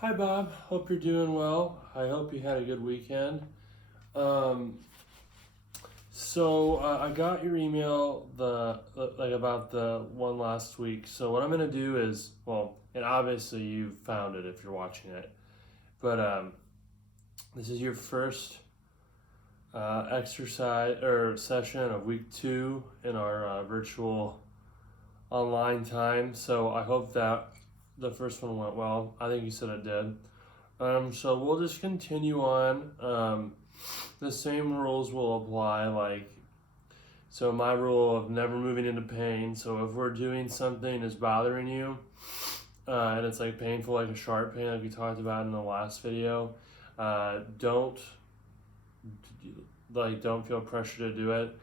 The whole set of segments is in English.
Hi, Bob. Hope you're doing well. I hope you had a good weekend. Um, I got your email about the one last week. So what I'm gonna do is, and obviously you found it if you're watching it, but this is your first exercise or session of week 2 in our virtual online time. So I hope that the first one went well. I think you said it did. So we'll just continue on. The same rules will apply. So my rule of never moving into pain. So if we're doing something that's bothering you, and it's like painful, like a sharp pain, like we talked about in the last video, don't feel pressure to do it.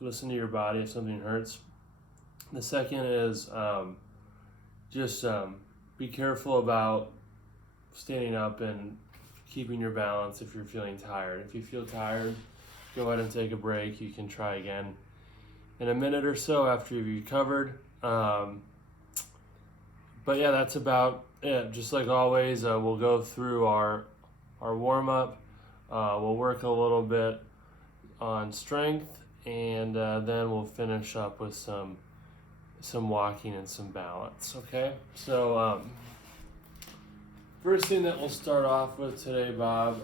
Listen to your body if something hurts. The second is just be careful about standing up and keeping your balance if you're feeling tired. If you feel tired, go ahead and take a break. You can try again in a minute or so after you've recovered. But yeah, that's about it. Just like always, we'll go through our warm-up. We'll work a little bit on strength, and then we'll finish up with some walking and some balance. Okay, so first thing that we'll start off with today, Bob,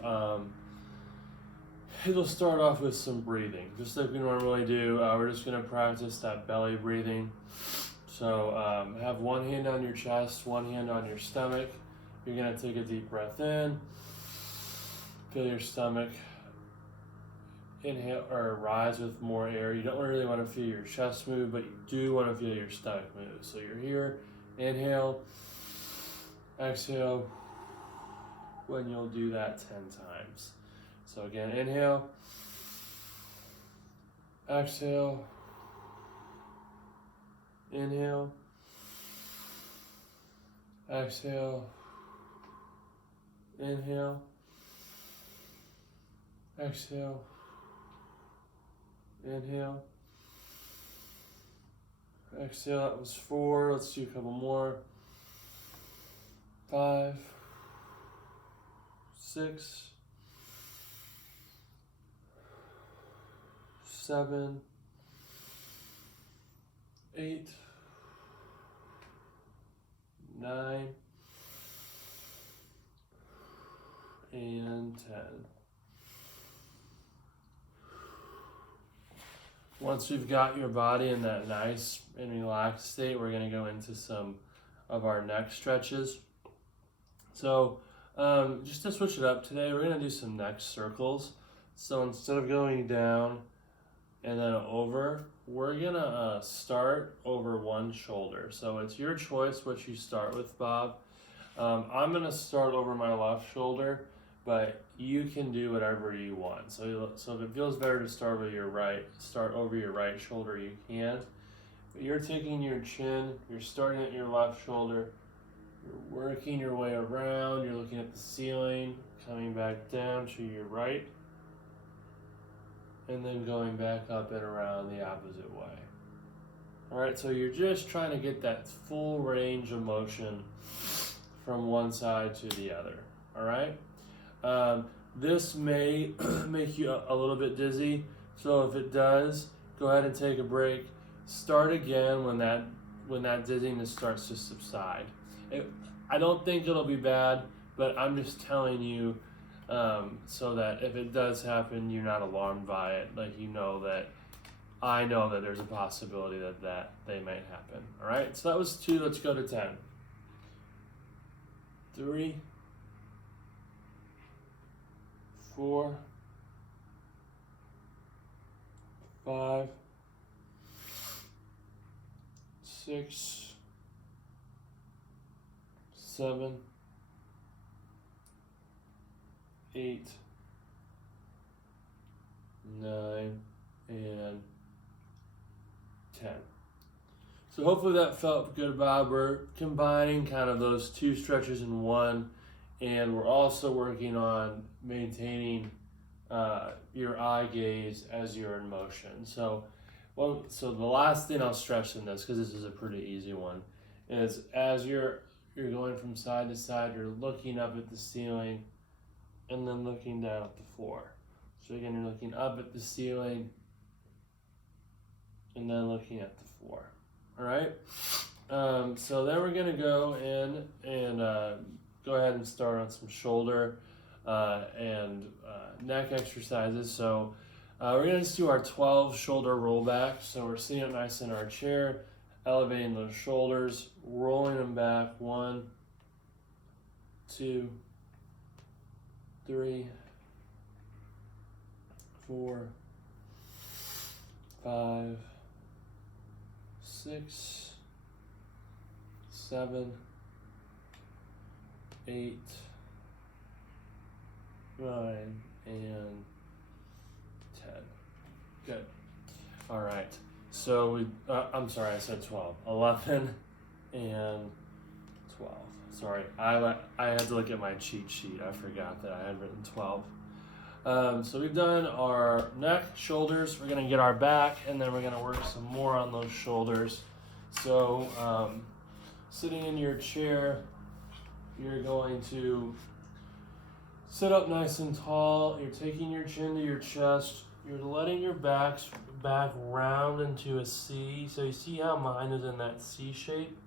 it'll start off with some breathing, just like we normally do. We're just going to practice that belly breathing. So have one hand on your chest, one hand on your stomach. You're going to take a deep breath in, feel your stomach inhale or rise with more air. You don't really want to feel your chest move, but you do want to feel your stomach move. So you're here, inhale, exhale, when you'll do that 10 times. So again, inhale, exhale, inhale, exhale, inhale, exhale, inhale, exhale. That was 4. Let's do a couple more. 5, 6, 7, 8, 9, and 10. Once we've got your body in that nice and relaxed state, we're going to go into some of our neck stretches. So just to switch it up today, we're going to do some neck circles. So instead of going down and then over, we're going to start over one shoulder. So it's your choice what you start with, Bob. I'm going to start over my left shoulder, but you can do whatever you want. So if it feels better to start over your right shoulder, you can. But you're taking your chin, you're starting at your left shoulder, you're working your way around, you're looking at the ceiling, coming back down to your right, and then going back up and around the opposite way. All right, so you're just trying to get that full range of motion from one side to the other. All right. This may make you a little bit dizzy, so if it does, go ahead and take a break. Start again when that dizziness starts to subside. I don't think it'll be bad, but I'm just telling you so that if it does happen, you're not alarmed by it. Like, you know that I know that there's a possibility that they might happen. All right, so that was 2. Let's go to 10. 3, 4, 5, 6, 7, 8, 9, and 10. So hopefully that felt good, Bob. We're combining kind of those 2 stretches in one, and we're also working on maintaining your eye gaze as you're in motion. So the last thing I'll stress in this, because this is a pretty easy one, is as you're you're going from side to side, you're looking up at the ceiling and then looking down at the floor. So again, you're looking up at the ceiling and then looking at the floor. All right. So then we're gonna go in and go ahead and start on some shoulder and neck exercises. So we're gonna just do our 12 shoulder rollbacks. So we're sitting up nice in our chair, elevating those shoulders, rolling them back. 1, 2, 3, 4, 5, 6, 7, 8, 9, and 10. Good. All right. So we, I'm sorry, I said 12. 11 and 12. Sorry, I had to look at my cheat sheet. I forgot that I had written 12. So we've done our neck, shoulders. We're going to get our back, and then we're going to work some more on those shoulders. So sitting in your chair, you're going to sit up nice and tall. You're taking your chin to your chest. You're letting your back round into a C. So you see how mine is in that C shape?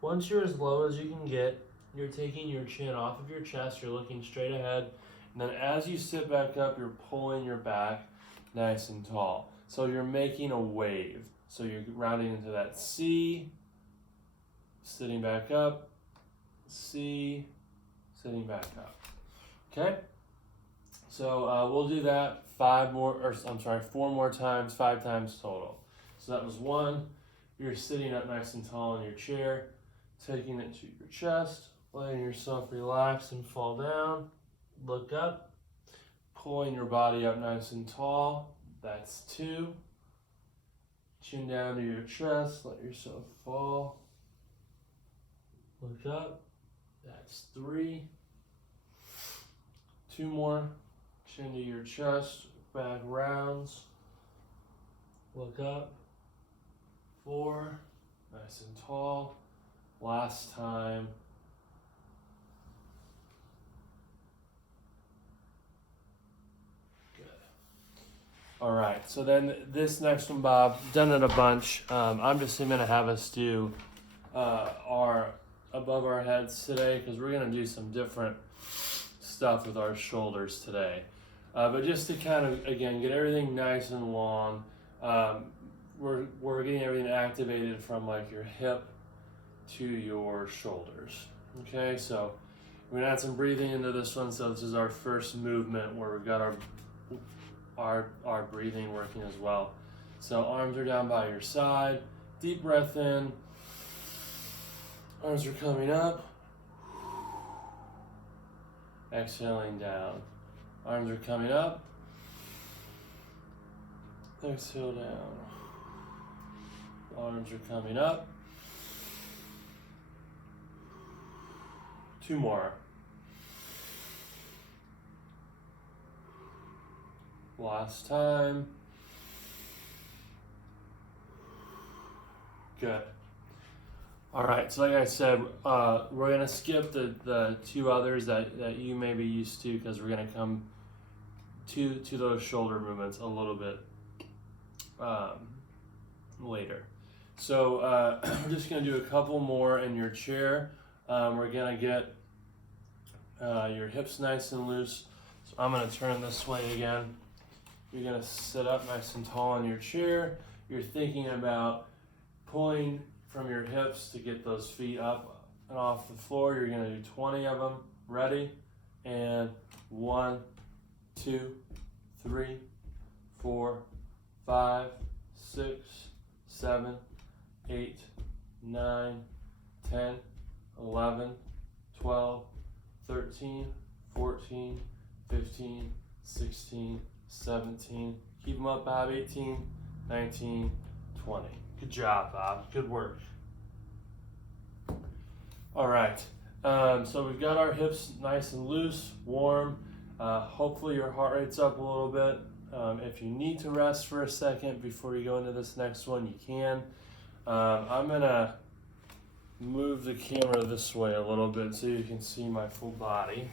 Once you're as low as you can get, you're taking your chin off of your chest. You're looking straight ahead. And then as you sit back up, you're pulling your back nice and tall. So you're making a wave. So you're rounding into that C, sitting back up, C, sitting back up. Okay? So we'll do that 4 more times, 5 times total. So that was 1. You're sitting up nice and tall in your chair, taking it to your chest, letting yourself relax and fall down. Look up, pulling your body up nice and tall. That's 2. Chin down to your chest, let yourself fall. Look up, that's 3. 2 more, chin to your chest, back rounds. Look up, 4, nice and tall. Last time. All right, so then this next one, Bob, done it a bunch. I'm just going to have us do our above our heads today because we're going to do some different stuff with our shoulders today. But just to kind of, again, get everything nice and long, we're getting everything activated from like your hip to your shoulders. Okay, so we're going to add some breathing into this one. So this is our first movement where we've got our breathing working as well. So arms are down by your side. Deep breath in. Arms are coming up. Exhaling down. Arms are coming up. Exhale down. Arms are coming up. 2 more. Last time. Good. All right, so like I said, we're going to skip the 2 others that you may be used to because we're going to come to those shoulder movements a little bit later. So we're just going to do a couple more in your chair. We're going to get your hips nice and loose. So I'm going to turn this way again. You're going to sit up nice and tall in your chair. You're thinking about pulling from your hips to get those feet up and off the floor. You're going to do 20 of them. Ready? And 1, 2, 3, 4, 5, 6, 7, 8, 9, 10, 11, 12, 13, 14, 15, 16, 17. Keep them up, Bob. 18, 19, 20. Good job, Bob. Good work. All right. So we've got our hips nice and loose, warm. Hopefully your heart rate's up a little bit. If you need to rest for a second before you go into this next one, you can. I'm going to move the camera this way a little bit so you can see my full body.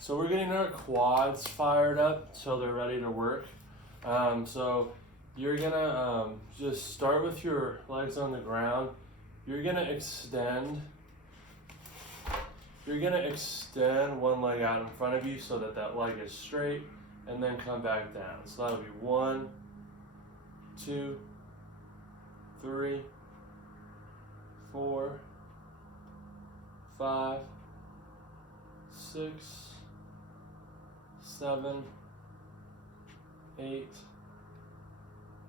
So we're getting our quads fired up so they're ready to work. So you're gonna just start with your legs on the ground. You're gonna extend one leg out in front of you so that that leg is straight, and then come back down. So that'll be 1, 2, 3, 4, 5, 6, 7, 8,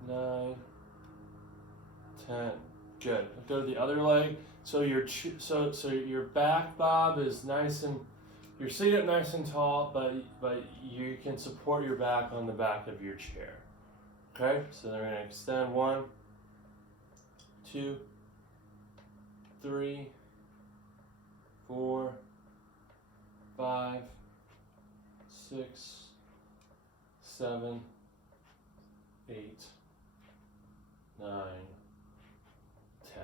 9, 10. Good. Go to the other leg. So your your back, Bob, is nice and you're seated nice and tall, but you can support your back on the back of your chair. Okay. So they're going to extend 1, 2, 3, 4, 5, 6, 7, 8, 9, 10.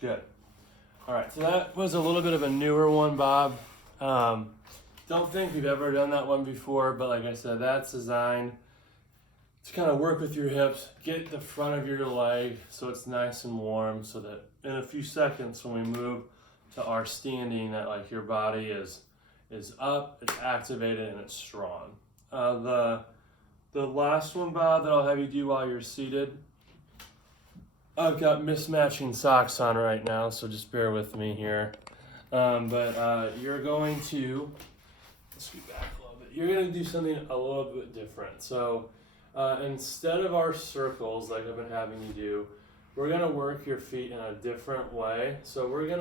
Good. All right, so that was a little bit of a newer one, Bob. Don't think we've ever done that one before, but like I said, that's designed to kind of work with your hips, get the front of your leg so it's nice and warm, so that in a few seconds when we move to our standing, that like your body is up, it's activated, and it's strong. The last one, Bob, that I'll have you do while you're seated, I've got mismatching socks on right now, so just bear with me here. But you're going to, let's get back a little bit. You're going to do something a little bit different. So instead of our circles like I've been having you do, we're going to work your feet in a different way. So we're going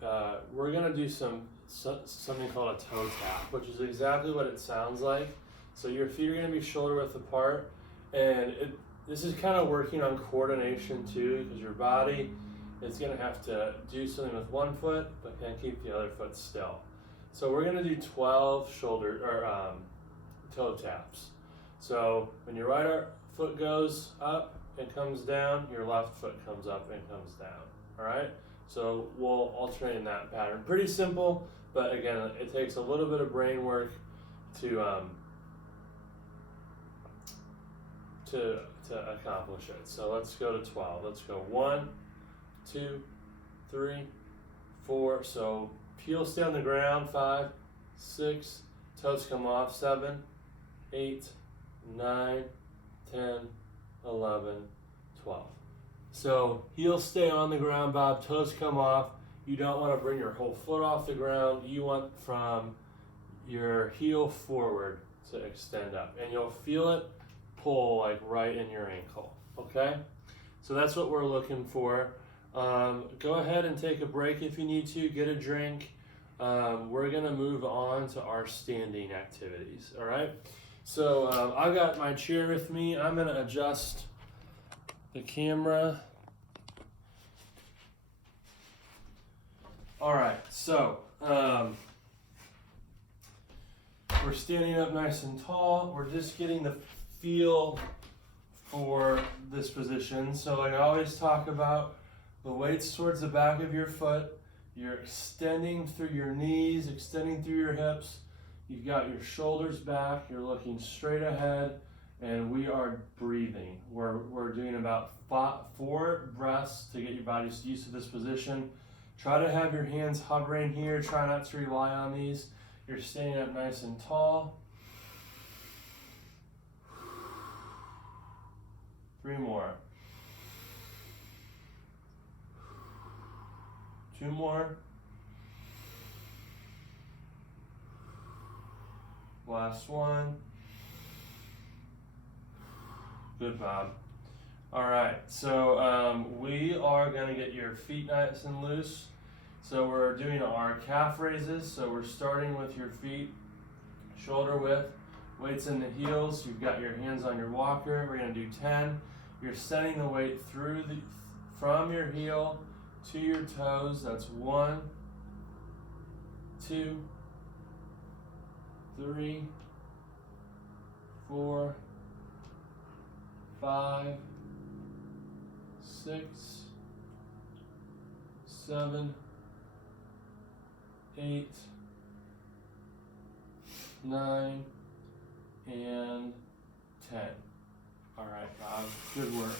to do something called a toe tap, which is exactly what it sounds like. So your feet are going to be shoulder width apart, and this is kind of working on coordination too, because your body is going to have to do something with one foot, but can keep the other foot still. So we're going to do 12 shoulder or toe taps. So when your right foot goes up and comes down, your left foot comes up and comes down. All right. So we'll alternate in that pattern. Pretty simple, but again, it takes a little bit of brain work to accomplish it. So let's go to 12. Let's go 1, 2, 3, 4. So heels stay on the ground. 5, 6. Toes come off. 7, 8, 9, 10, 11, 12. So heels stay on the ground, Bob. Toes come off. You don't want to bring your whole foot off the ground. You want from your heel forward to extend up, and you'll feel it pull like right in your ankle. Okay, so that's what we're looking for. Go ahead and take a break if you need to. Get a drink. We're gonna move on to our standing activities. All right. So I've got my chair with me. I'm gonna adjust the camera. All right. So we're standing up nice and tall. We're just getting the feel for this position. So like I always talk about, the weight's towards the back of your foot. You're extending through your knees, extending through your hips. You've got your shoulders back. You're looking straight ahead, and we are breathing. We're doing about 4 breaths to get your body used to this position. Try to have your hands hovering here. Try not to rely on these. You're standing up nice and tall. 3 more. 2 more. Last one. Good, Bob. All right, so we are going to get your feet nice and loose. So we're doing our calf raises. So we're starting with your feet shoulder width, weights in the heels. You've got your hands on your walker. We're going to do 10. You're sending the weight from your heel to your toes. That's 1, 2, 3, 4, 5, 6, 7, 8, 9, and 10. All right, Bob, good work.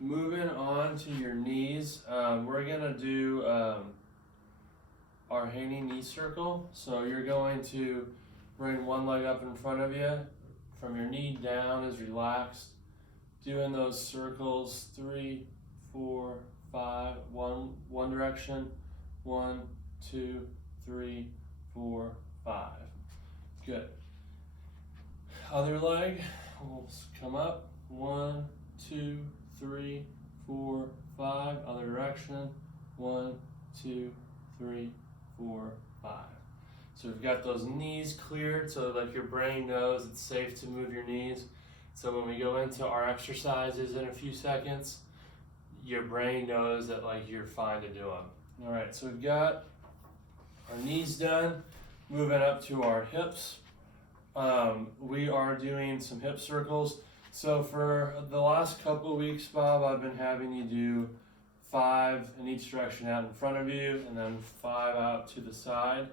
Moving on to your knees, we're gonna do our hanging knee circle. So you're going to bring one leg up in front of you, from your knee down is relaxed, doing those circles, 3, 4, 5, one direction, 1, 2, 3, 4, 5. Good. Other leg will come up, 1, 2, 3, 4, 5. Other direction, 1, 2, 3, 4, 5. So we've got those knees cleared, so like your brain knows it's safe to move your knees. So when we go into our exercises in a few seconds, your brain knows that like you're fine to do them. All right, so we've got our knees done. Moving up to our hips. We are doing some hip circles. So for the last couple of weeks, Bob, I've been having you do 5 in each direction out in front of you, and then 5 out to the side.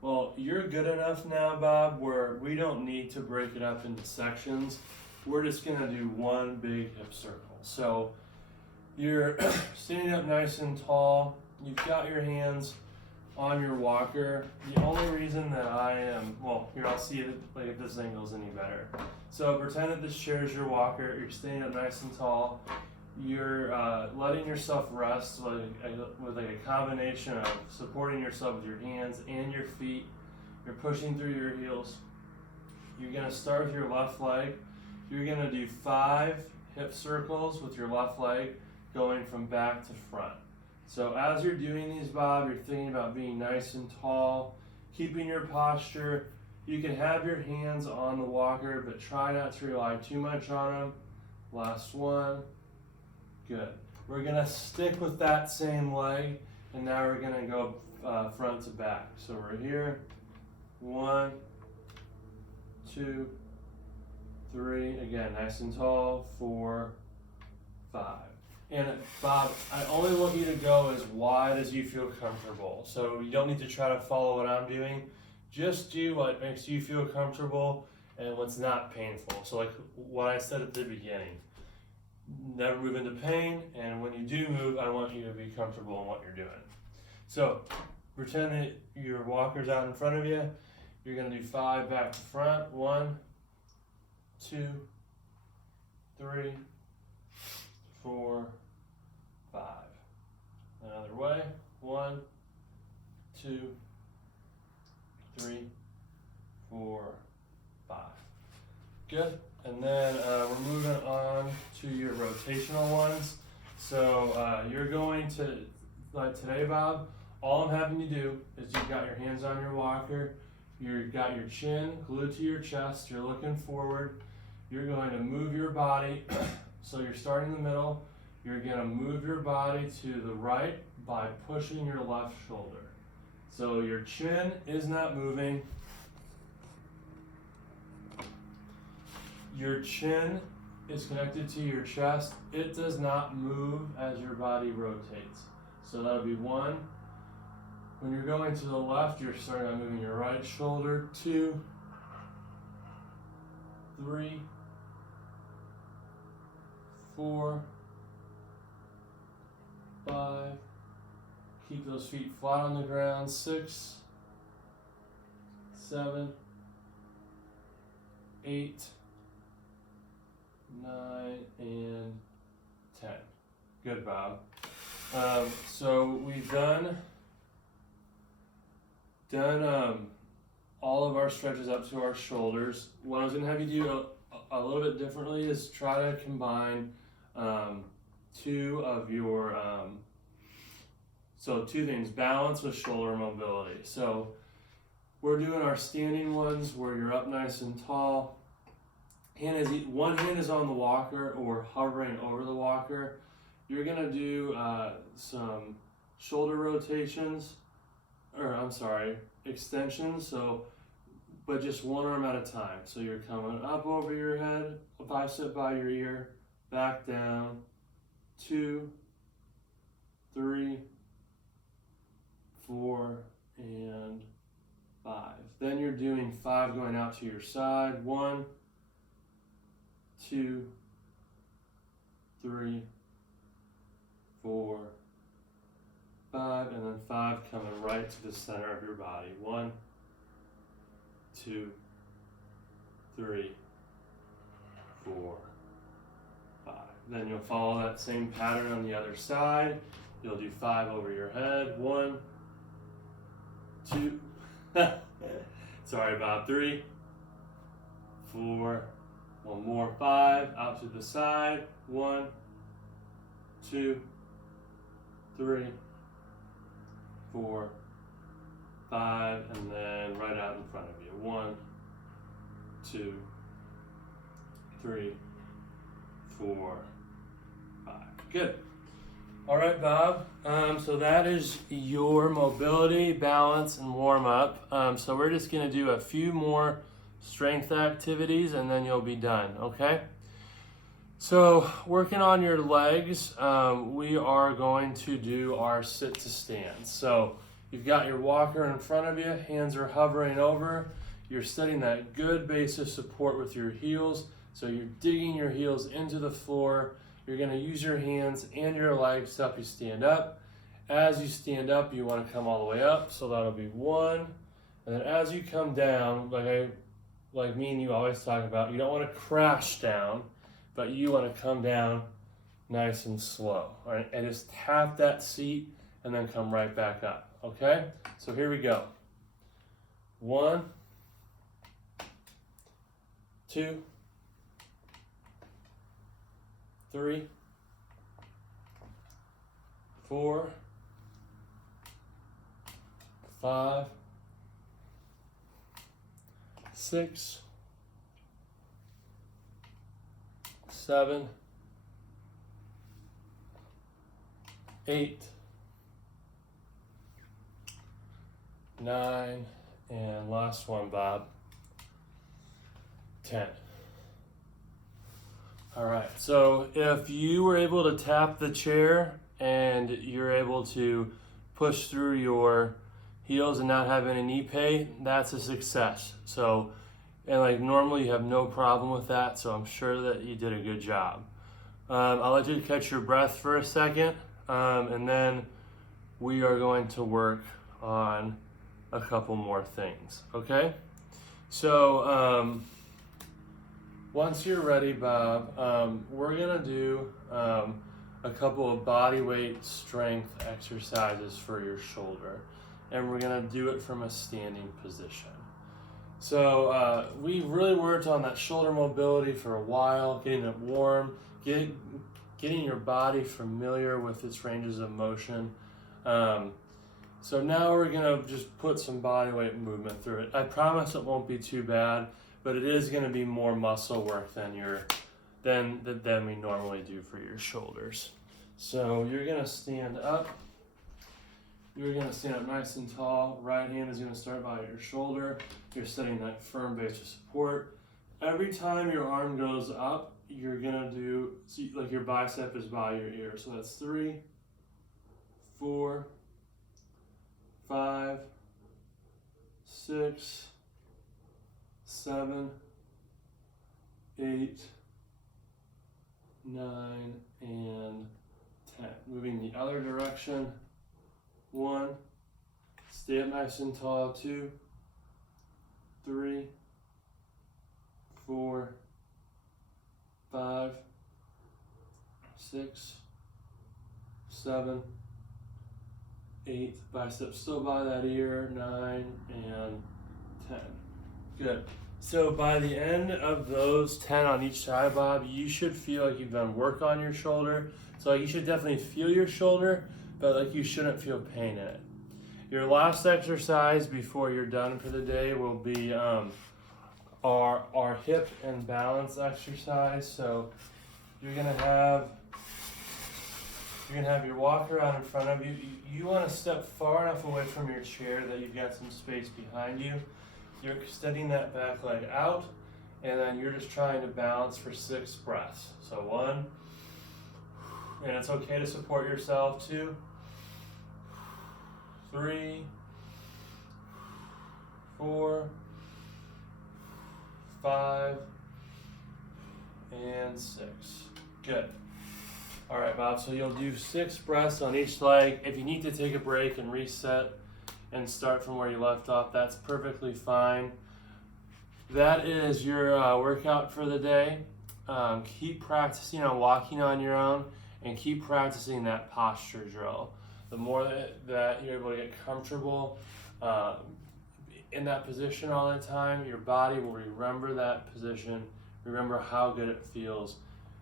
Well, you're good enough now, Bob, where we don't need to break it up into sections. We're just gonna do one big hip circle. So you're standing up nice and tall. You've got your hands on your walker. The only reason that I am, well, here I'll see it like if this angle's any better. So pretend that this chair is your walker. You're standing up nice and tall. You're letting yourself rest with like a combination of supporting yourself with your hands and your feet. You're pushing through your heels. You're gonna start with your left leg. You're gonna do 5 hip circles with your left leg going from back to front. So as you're doing these, Bob, you're thinking about being nice and tall, keeping your posture. You can have your hands on the walker, but try not to rely too much on them. Last one. Good. We're gonna stick with that same leg, and now we're gonna go front to back. So we're here. 1, 2, 3. Again, nice and tall. 4, 5. And Bob, I only want you to go as wide as you feel comfortable. So you don't need to try to follow what I'm doing. Just do what makes you feel comfortable and what's not painful. So like what I said at the beginning, never move into pain. And when you do move, I want you to be comfortable in what you're doing. So pretend that your walker's out in front of you. You're gonna do 5 back to front. 1, 2, 3, 4, 5. Another way. 1, 2, 3, 4, 5. Good. And then we're moving on to your rotational ones. So you're going to, like today, Bob, all I'm having you do is you've got your hands on your walker, you've got your chin glued to your chest, you're looking forward, you're going to move your body. So you're starting in the middle, you're going to move your body to the right by pushing your left shoulder. So your chin is not moving. Your chin is connected to your chest. It does not move as your body rotates. So that'll be 1. When you're going to the left, you're starting by moving your right shoulder. 2, 3, 4, 5. Keep those feet flat on the ground. 6, 7, 8, 9, and 10. Good, Bob. So we've done all of our stretches up to our shoulders. What I was going to have you do a little bit differently is try to combine 2 of your, so 2 things, balance with shoulder mobility. So we're doing our standing ones where you're up nice and tall. One hand is on the walker or hovering over the walker. You're gonna do some shoulder rotations, extensions. So, but just one arm at a time. So you're coming up over your head, a bicep by your ear, back down, 2, 3, Then you're doing 5 going out to your side. 1, 2, 3, 4, 5, and then 5 coming right to the center of your body. 1, 2, 3, 4, 5. Then you'll follow that same pattern on the other side. You'll do 5 over your head. 1, 2, sorry about 3, 4, one more, 5, out to the side. 1, 2, 3, 4, 5, and then right out in front of you. 1, 2, 3, 4, 5. Good. All right, Bob. So that is your mobility, balance, and warm up. So we're just going to do a few more strength activities and then you'll be done, okay? So working on your legs, we are going to do our sit to stand. So you've got your walker in front of you, hands are hovering over. You're setting that good base of support with your heels. So you're digging your heels into the floor. You're going to use your hands and your legs to help you stand up. As you stand up, you want to come all the way up. So that'll be 1. And then as you come down, like me and you always talk about, you don't want to crash down, but you want to come down nice and slow. All right? And just tap that seat and then come right back up. Okay? So here we go. 1, 2, 3, 4, 5, 6, 7, 8, 9, and last one, Bob, 10. All right, so if you were able to tap the chair and you're able to push through your heels and not have any knee pain, that's a success. So, and like normally you have no problem with that, so I'm sure that you did a good job. I'll let you catch your breath for a second, and then we are going to work on a couple more things, okay? So, once you're ready, Bob, we're gonna do a couple of body weight strength exercises for your shoulder, and we're gonna do it from a standing position. So we really worked on that shoulder mobility for a while, getting it warm, getting your body familiar with its ranges of motion. So now we're gonna just put some body weight movement through it. I promise it won't be too bad, but it is going to be more muscle work than we normally do for your shoulders. So you're going to stand up. You're going to stand up nice and tall. Right hand is going to start by your shoulder. You're setting that firm base of support. Every time your arm goes up, you're going to do, like your bicep is by your ear. So that's 3, 4, 5, 6, 7, 8, 9, and 10. Moving the other direction. 1, stay up nice and tall. 2, 3, 4, 5, 6, 7, 8. Biceps still by that ear. 9 and 10. Good. So by the end of those 10 on each side, Bob, you should feel like you've done work on your shoulder. So you should definitely feel your shoulder, but like you shouldn't feel pain in it. Your last exercise before you're done for the day will be our hip and balance exercise. So you're gonna have your walker out in front of you. You want to step far enough away from your chair that you've got some space behind you. You're extending that back leg out, and then you're just trying to balance for 6 breaths. So 1, and it's okay to support yourself. 2, 3, 4, 5, and 6. Good. All right, Bob, so you'll do 6 breaths on each leg. If you need to take a break and reset and start from where you left off, that's perfectly fine. That is your workout for the day. Keep practicing on walking on your own and keep practicing that posture drill. The more that you're able to get comfortable in that position all the time, your body will remember that position, remember how good it feels,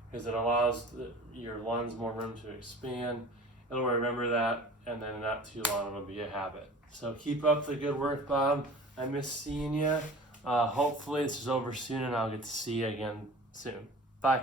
because it allows your lungs more room to expand. It'll remember that, and then not too long it'll be a habit. So keep up the good work, Bob. I miss seeing you. Hopefully this is over soon and I'll get to see you again soon. Bye.